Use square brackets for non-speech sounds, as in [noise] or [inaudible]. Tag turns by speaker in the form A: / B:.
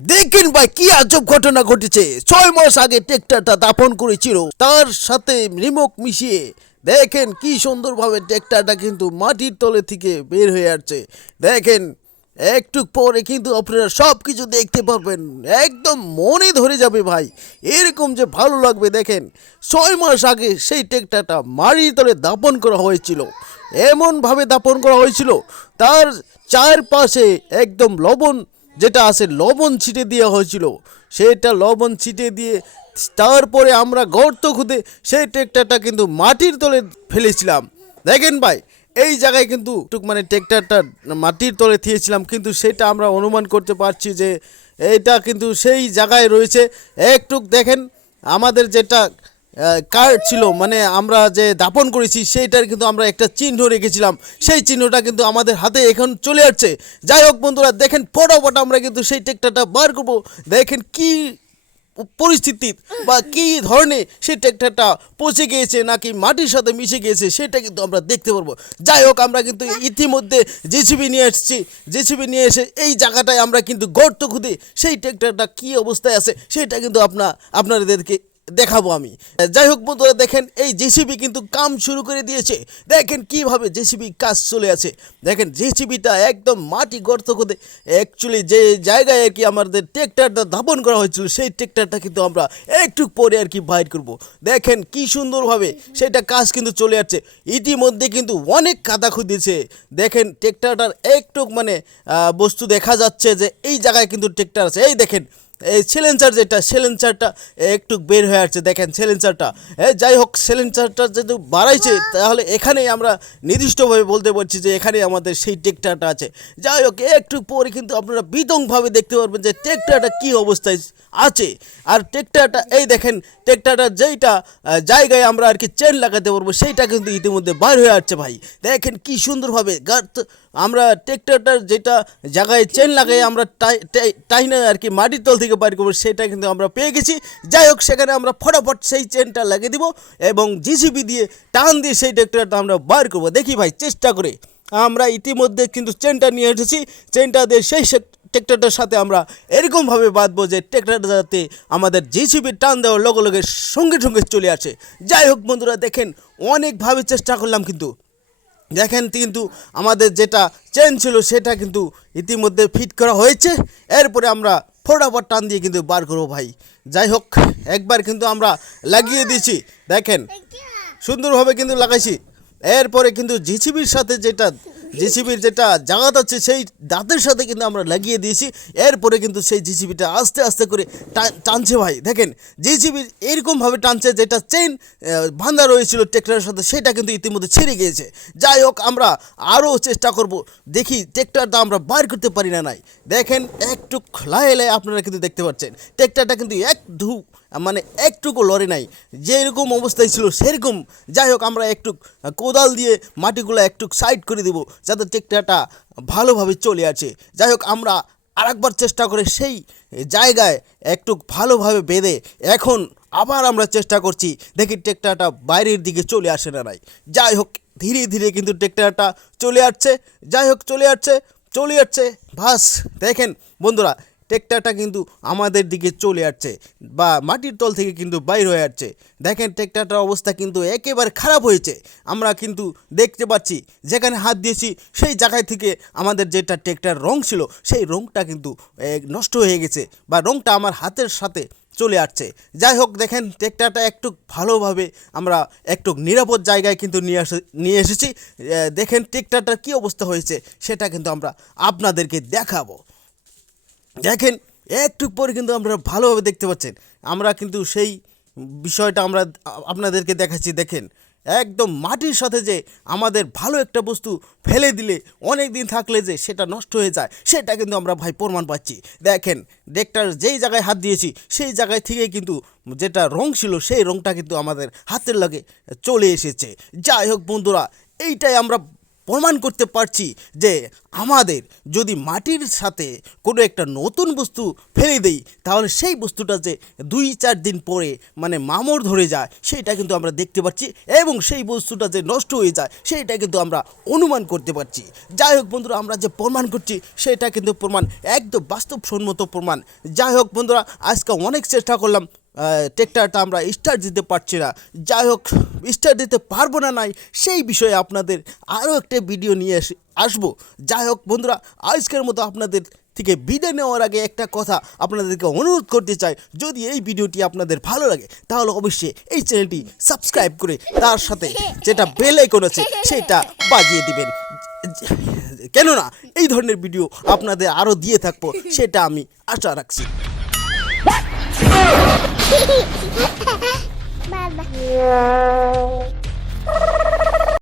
A: দেখেন ভাই, কি আজব ঘটনা ঘটেছে। ছয় মাস আগে ট্রেক্টরটা দাপন করেছিল, তার সাথে রিমোক মিশিয়ে। দেখেন কি সুন্দরভাবে ট্রেক্টরটা কিন্তু মাটির তলে থেকে বের হয়ে আসছে। দেখেন, একটু পরে কিন্তু আপনারা সব কিছু দেখতে পারবেন। একদম মনে ধরে যাবে ভাই, এরকম যে ভালো লাগবে, দেখেন। ছয় মাস আগে সেই ট্রেক্টরটা মাটির তলে দাপন করা হয়েছিল। এমনভাবে দাপন করা হয়েছিল, তার চারপাশে একদম লবণ যেটা আছে লবণ ছিটে দেওয়া হয়েছিল, সেটা লবণ ছিটে দিয়ে তারপরে আমরা গর্ত খুঁদে সেই ট্রেক্টরটা কিন্তু মাটির তলে ফেলেছিলাম। দেখেন ভাই, এই জায়গায় কিন্তু টুক মানে ট্রেক্টরটা মাটির তলে থিয়েছিলাম, কিন্তু সেটা আমরা অনুমান করতে পারছি যে এটা কিন্তু সেই জায়গায় রয়েছে। একটুক দেখেন, আমাদের যেটা কার্ড ছিল? মানে আমরা যে দাপন করেছি, সেইটার কিন্তু আমরা একটা চিহ্ন রেখেছিলাম। সেই চিহ্নটা কিন্তু আমাদের হাতে এখন চলে আসছে। যাই হোক বন্ধুরা, দেখেন ফটাফট আমরা কিন্তু সেই ট্রেক্টরটা বার করব। দেখেন কি পরিস্থিতি বা কি ধরনের সেই ট্রেক্টরটা পচে গিয়েছে নাকি মাটির সাথে মিশে গিয়েছে, সেটা কিন্তু আমরা দেখতে পারব। যাই হোক, আমরা কিন্তু ইতিমধ্যে জেসিবি নিয়ে এসেছি জেসিবি নিয়ে এসে এই জায়গাটায় আমরা কিন্তু গর্ত খুঁদে সেই ট্রেক্টরটা কী অবস্থায় আছে, সেটা কিন্তু আপনা আপনাদেরকে দেখাবো আমি। যাই হোক বন্ধুরা, দেখেন এই জেসিবি কিন্তু কাম শুরু করে দিয়েছে। দেখেন কীভাবে জেসিবি কাজ চলে আছে। দেখেন জেসিবিটা একদম মাটি গর্ত করে অ্যাকচুয়ালি যে জায়গায় আর কি আমাদের ট্রেক্টরটা ধাপন করা হয়েছিল, সেই ট্রেক্টরটা কিন্তু আমরা একটু পরে আর কি বাইর করব। দেখেন কি সুন্দরভাবে সেটা কাজ কিন্তু চলে যাচ্ছে ইতিমধ্যে কিন্তু অনেক কাদা খুঁদিয়েছে দেখেন ট্রেক্টরটার একটু মানে বস্তু দেখা যাচ্ছে যে এই জায়গায় কিন্তু ট্রেক্টর আছে। এই দেখেন এই সিলেন্সার যেটা সিলেন্সারটা একটু বের হয়ে আসছে দেখেন সিলেন্সারটা যাই হোক সিলেন্সারটা যদি বাড়াইছে তাহলে এখানেই আমরা নির্দিষ্টভাবে বলতে পারছি যে এখানে আমাদের সেই ট্রেক্টরটা আছে। যাই হোক একটু পরে কিন্তু আপনারা বিতংভাবে দেখতে পারবেন যে ট্রেক্টরটা কী অবস্থায় আছে। আর ট্রেক্টরটা এই দেখেন ট্রেক্টরটা যেইটা জায়গায় আমরা আর কি চেন লাগাতে পারব সেইটা কিন্তু ইতিমধ্যে বার হয়ে আসছে ভাই। দেখেন কি সুন্দরভাবে গার্ত আমরা ট্রেক্টরটার যেটা জায়গায় চেন লাগাই, আমরা টাই- টাই- টাইনে আর কি মাটির তল থেকে বাইর করব, সেটা কিন্তু আমরা পেয়ে গেছি। যাই হোক, সেখানে আমরা ফটাফট সেই চেনটা লাগিয়ে দিব এবং জিসিবি দিয়ে টান দিয়ে সেই ট্রেক্টরটা আমরা বার করব। দেখি ভাই, চেষ্টা করে। আমরা ইতিমধ্যে কিন্তু চেনটা নিয়ে এসেছি। চেনটা দিয়ে সেই ট্রেক্টরটার সাথে আমরা এরকমভাবে বাঁধবো যে ট্রেক্টরটা যাতে আমাদের জিসিবি টান দেওয়ার লগে লগে সঙ্গে সঙ্গে চলে আসে। যাই হোক, বন্ধুরা, দেখেন, অনেকভাবে চেষ্টা করলাম কিন্তু। দেখেন কিন্তু আমাদের যেটা চেন ছিল সেটা কিন্তু ইতিমধ্যে ফিট করা হয়েছে। এরপরে আমরা ফোটাফট টান দিয়ে কিন্তু বার করব ভাই। যাই হোক, একবার কিন্তু আমরা লাগিয়ে দিয়েছি। দেখেন, সুন্দরভাবে কিন্তু লাগাইছি। এরপরে কিন্তু জিসিবির সাথে যেটা জিসিবির যেটা জাগাত আছে, সেই দাঁতের সাথে কিন্তু আমরা লাগিয়ে দিয়েছি। এরপরে কিন্তু সেই জিসিবিটা আস্তে আস্তে করে টানছে ভাই। দেখেন, জিসিবি এরকমভাবে টানছে যেটা চেন বাঁধা রয়েছিল ট্রেক্টরের সাথে, সেটা কিন্তু ইতিমধ্যে ছিঁড়ে গিয়েছে। যাই হোক, আমরা আরও চেষ্টা করব। দেখি ট্রেক্টরটা আমরা বার করতে পারি না নাই। দেখেন, একটু খোলায় এলে আপনারা কিন্তু দেখতে পাচ্ছেন। ট্রেক্টরটা কিন্তু এক ধু মানে একটুকু লড়ে নাই। যেরকম অবস্থায় ছিল সেরকম। যাই হোক, আমরা একটু কোদাল দিয়ে মাটিগুলো একটু সাইড করে দেবো, যাতে ট্রেক্টরটা ভালোভাবে চলে আসে। যাই হোক, আমরা আরেকবার চেষ্টা করে সেই জায়গায় একটু ভালোভাবে বেঁধে এখন আবার আমরা চেষ্টা করছি, দেখি ট্রেক্টরটা বাইরের দিকে চলে আসে না নাই। যাই হোক, ধীরে ধীরে কিন্তু ট্রেক্টরটা চলে আসছে। যাই হোক, চলে আসছে, চলে যাচ্ছে বাস, দেখেন বন্ধুরা ট্রেক্টরটা কিন্তু আমাদের দিকে চলে আসছে বা মাটির তল থেকে কিন্তু বাইর হয়ে আসছে। দেখেন ট্রেক্টরটার অবস্থা কিন্তু একেবারে খারাপ হয়েছে। আমরা কিন্তু দেখতে পাচ্ছি, যেখানে হাত দিয়েছি, সেই জায়গায় থেকে আমাদের যেটা ট্রেক্টর রং ছিল, সেই রংটা কিন্তু নষ্ট হয়ে গেছে বা রংটা আমার হাতের সাথে চলে আসছে। যাই হোক, দেখেন ট্রেক্টরটা একটু ভালোভাবে আমরা একটু নিরাপদ জায়গায় কিন্তু নিয়ে আসে, নিয়ে এসেছি। দেখেন ট্রেক্টরটার কী অবস্থা হয়েছে, সেটা কিন্তু আমরা আপনাদেরকে দেখাবো। দেখেন, একটু পরে কিন্তু আপনারা ভালোভাবে দেখতে পাচ্ছেন। আমরা কিন্তু সেই বিষয়টা আমরা আপনাদেরকে দেখাচ্ছি, দেখেন। একদম মাটির সাথে যে আমাদের ভালো একটা বস্তু ফেলে দিলে অনেক দিন থাকলে যে সেটা নষ্ট হয়ে যায়, সেটা কিন্তু আমরা ভাই প্রমাণ পাচ্ছি। দেখেন, ডেকটার যেই জায়গায় হাত দিয়েছি, সেই জায়গায় থেকে কিন্তু যেটা রং ছিল, সেই রংটা কিন্তু আমাদের হাতের লাগে চলে এসেছে। যাই হোক বন্ধুরা, এইটাই আমরা প্রমাণ করতে পারছি যে আমাদের যদি মাটির সাথে কোনো একটা নতুন বস্তু ফেলে দেই, তাহলে সেই বস্তুটা যে দুই চার দিন পরে মানে মামর ধরে যায়, সেটা কিন্তু আমরা দেখতে পাচ্ছি এবং সেই বস্তুটা যে নষ্ট হয়ে যায় সেইটা কিন্তু আমরা অনুমান করতে পারছি। যাই হোক বন্ধুরা, আমরা যে প্রমাণ করছি, সেটা কিন্তু প্রমাণ একদম বাস্তবসম্মত প্রমাণ। যাই হোক বন্ধুরা, আজকে অনেক চেষ্টা করলাম ট্রেক্টরটা আমরা স্টার্ট দিতে পারছি না। যাই হোক স্টার্ট দিতে পারব না নাই, সেই বিষয়ে আপনাদের আরও একটা ভিডিও নিয়ে আসব। যাই হোক, বন্ধুরা, আজকের মতো আপনাদের থেকে বিদায় নেওয়ার আগে একটা কথা আপনাদেরকে অনুরোধ করতে চাই। যদি এই ভিডিওটি আপনাদের ভালো লাগে, তাহলে অবশ্যই এই চ্যানেলটি সাবস্ক্রাইব করে তার সাথে যেটা বেল আইকন আছে, সেটা বাজিয়ে দিবেন। কেননা, এই ধরনের ভিডিও আপনাদের আরও দিয়ে থাকব, সেটা আমি আশা রাখছি। [laughs] Bye bye.